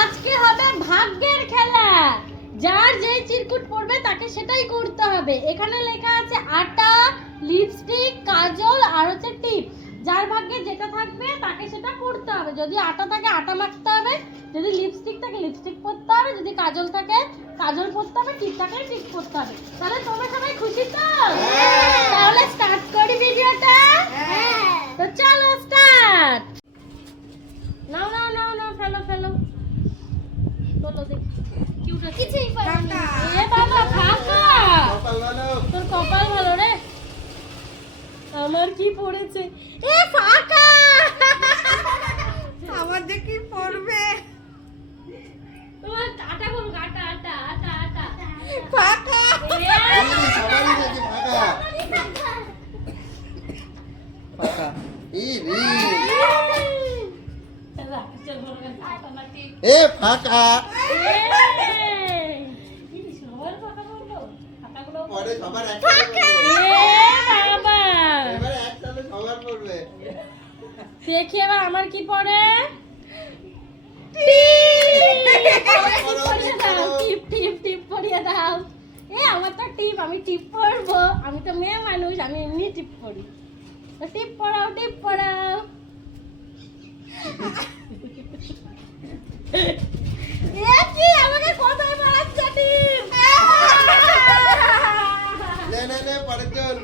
আজকে হবে ভাগ্যের খেলা। যার যে চিরকুট পড়বে তাকে সেটাই করতে হবে। এখানে লেখা আছে আটা, লিপস্টিক, কাজল আর হচ্ছে টিপ। যার ভাগ্যে যেটা থাকবে তাকে সেটা করতে হবে। যদি আটা থাকে আটা মাখতে হবে, যদি লিপস্টিক থাকে লিপস্টিক পরতে হবে, যদি কাজল থাকে কাজল পরতে হবে, টিপ থাকলে টিপ পরতে হবে। তাহলে তোমরা সবাই খুশি তো? তাহলে স্টার্ট করি ভিডিওটা। তো চলো স্টার্ট। নাও নাও নাও নাও, ফেলো ফেলো। কিছুই পাইনি। এ বাবা ফাঁকা। তোর কপাল ভালো রে। আমার কি পড়েছে? এ ফাঁকা। আমার যে কি পড়বে? তোমার আটা বল, আটা আটা আটা আটা ফাঁকা। ফাঁকা। এ ফাঁকা। পরে সবার একসাথে পড়বে। দেখি এবার আমার কি পড়ে। টিপ টিপ টিপ পরিয়ে দাও। এ আমার তো টিপ, আমি টিপ পরবো। আমি তো মেয়ে মানুষ, আমি এমনি টিপ পরি। তো টিপ পরাও, টিপ পরাও। এ কি আমাকে কোথায় মারাচ্ছে টিপ? নে নে নে পরে চল।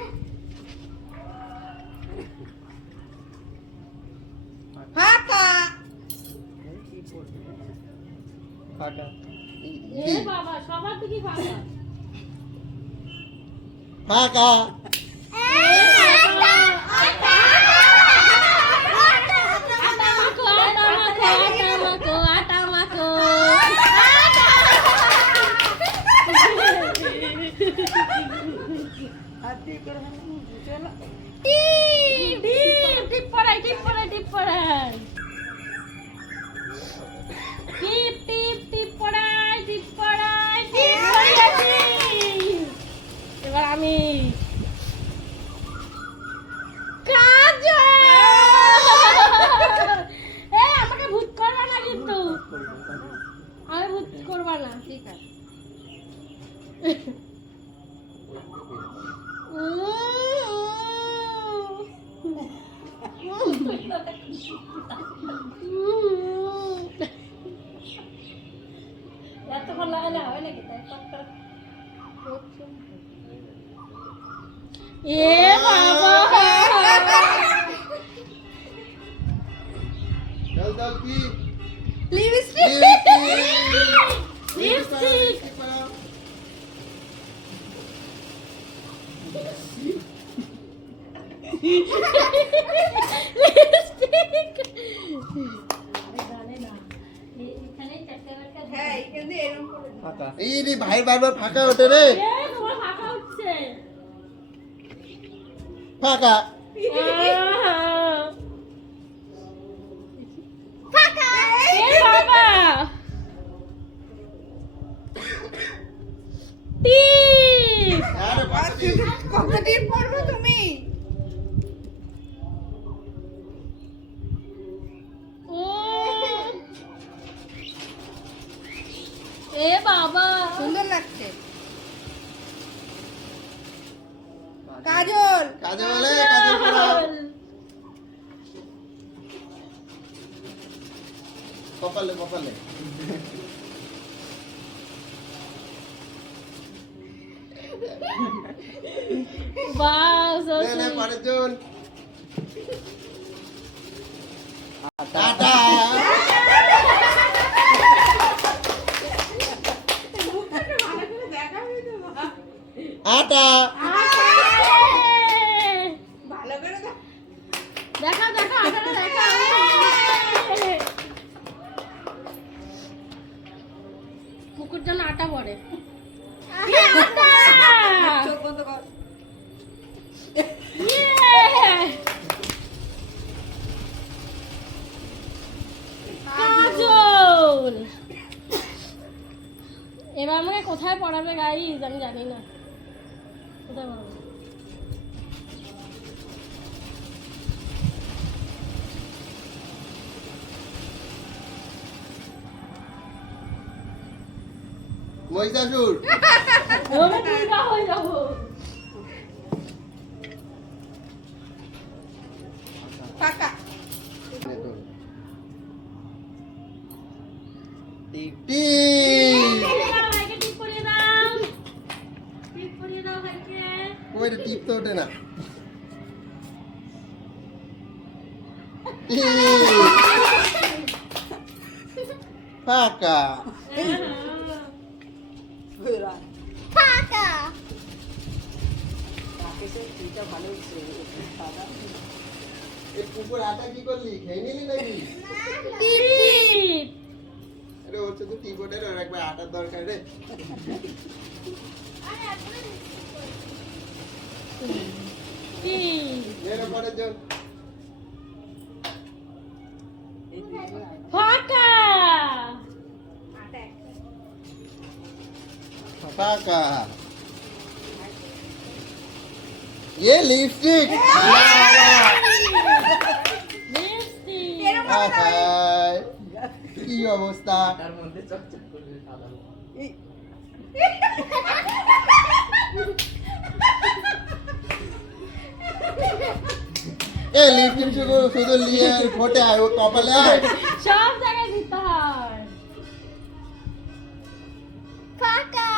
ফাঁকা। ফাঁকা। এ বাবা সবার তো কি ফাঁকা। ফাঁকা। এবার আমি আমাকে ভূত করবা না কিন্তু। আমি ভূত করবা না। ঠিক আছে। এতক্ষণ লাগালে হবে নাকি? এ বাবা চল চল কি? লিপস্টিক। লিপস্টিক। হ্যাঁ, এখানে এরকম করে দাও। ফাঁকা। এই রে ভাই বারবার ফাঁকা ওঠে রে। তোমার ফাঁকা হচ্ছে। ফাঁকা। ফাঁকা। এ বাবা টিপ। আরে ফাঁকা দি। কত টিপ পড়বে তুমি? এ বাবা সুন্দর লাগছে। কাজল। কাজে বলে কাজে পড়াও। কপালে কপালে। বাহ নে নে পরে চল। টাটা। আটা। ভালো করে দাও। দেখাও দেখাও আটাটা দেখাও। কুকুর যেন আটা পড়ে। চোখ বন্ধ কর। কাজল। এবার আমাকে কোথায় পড়াবে গাইস আমি জানি না। কোথায় পড়াবে? মহিষাসুর ওরে দুর্গা হয়ে যাবো। ফাঁকা। টিপ ভাইকে টিপ পরিয়ে দাও। টিপ পরিয়ে দাও ভাইকে। ওই রে, টিপ তো ওঠে না। টিপ ফাঁকা ঘোরা। ফাঁকা। রাকেশের টিটা ভালো হচ্ছে। সাদা। এই কুকুর আটা কি করলি, খেয়ে নিলি নাকি? টিপ। আরে হচ্ছে তো টিপ ওঠে না, ওর একবার আটার দরকার রে। টিপ। মেরে পরের জন। ফাঁকা। ফাঁকা ये लिपस्टिक লিপস্টিক। কি অবস্থা এই- এ লিপস্টিক শুধু শুধু নিয়ে ফোটে আয়, ও কপালে আয়। সব জায়গায় দিতে হয়। ফাঁকা।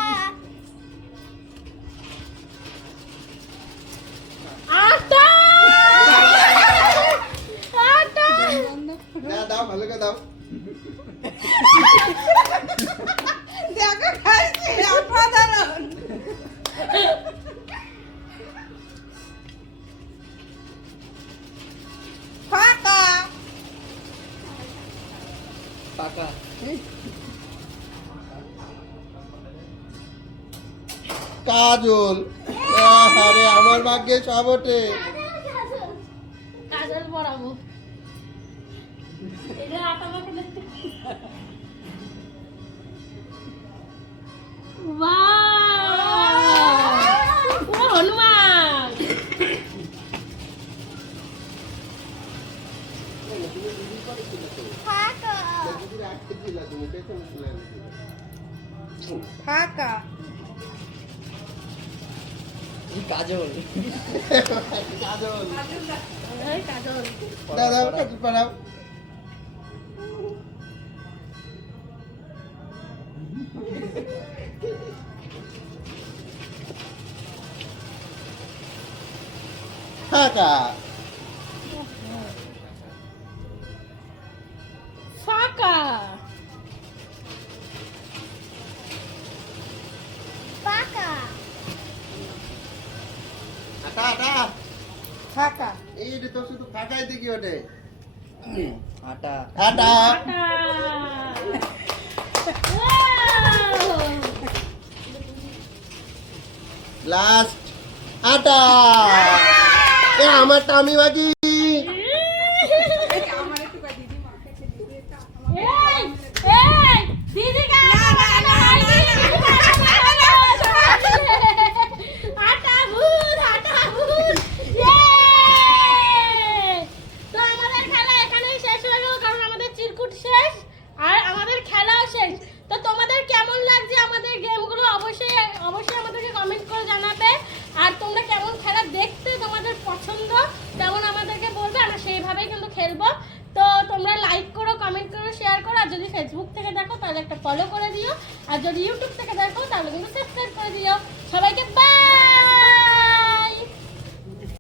আটা। আটা। দাও ভালো করে দাও। দেখো খাইছে, অসাধারণ। ফাঁকা। কাজল, আরে আমার ভাগ্যে সব ওঠে। কাজল পরাবো। এটা আটা মাখে দেখতে। Wow! ও হনুমান। ফাঁকা। দিদির আটকে দিলা তুমি, পেছনে ছিলে নাকি? ফাঁকা। কাজল এই কাজল। দাদা কাজল পরাও। ফাঁকা ফাঁকা। ফাঁকা। আটা আটা ফাঁকা। এই রে, তো শুধু ফাঁকাই দেখি ওঠে। আটা আটা আটা। Wow! লাস্ট আটা। এ আমার টামি বাকি। আমার একটু দিদি মাকে দিদি একটা এই, এই, দিদিকে আটা ভূত, আটা ভূত। Yay! তো আমাদের খেলা এখানেই শেষ হয়ে গেল, কারণ আমাদের চিরকুট শেষ আর আমাদের খেলাও শেষ। তো তোমাদের কেমন লাগছে আমাদের গেমগুলো অবশ্যই অবশ্যই আমাদেরকে কমেন্ট করে জানাবে। আর তোমরা কেমন খেলা দেখতে তোমাদের পছন্দ তেমন আমাদেরকে বলবে, আমরা সেইভাবেই কিন্তু খেলবো। তো তোমরা লাইক করো, কমেন্ট করো, শেয়ার করো। আর যদি ফেসবুক থেকে দেখো তাহলে একটা ফলো করে দিও, আর যদি ইউটিউব থেকে দেখো তাহলে কিন্তু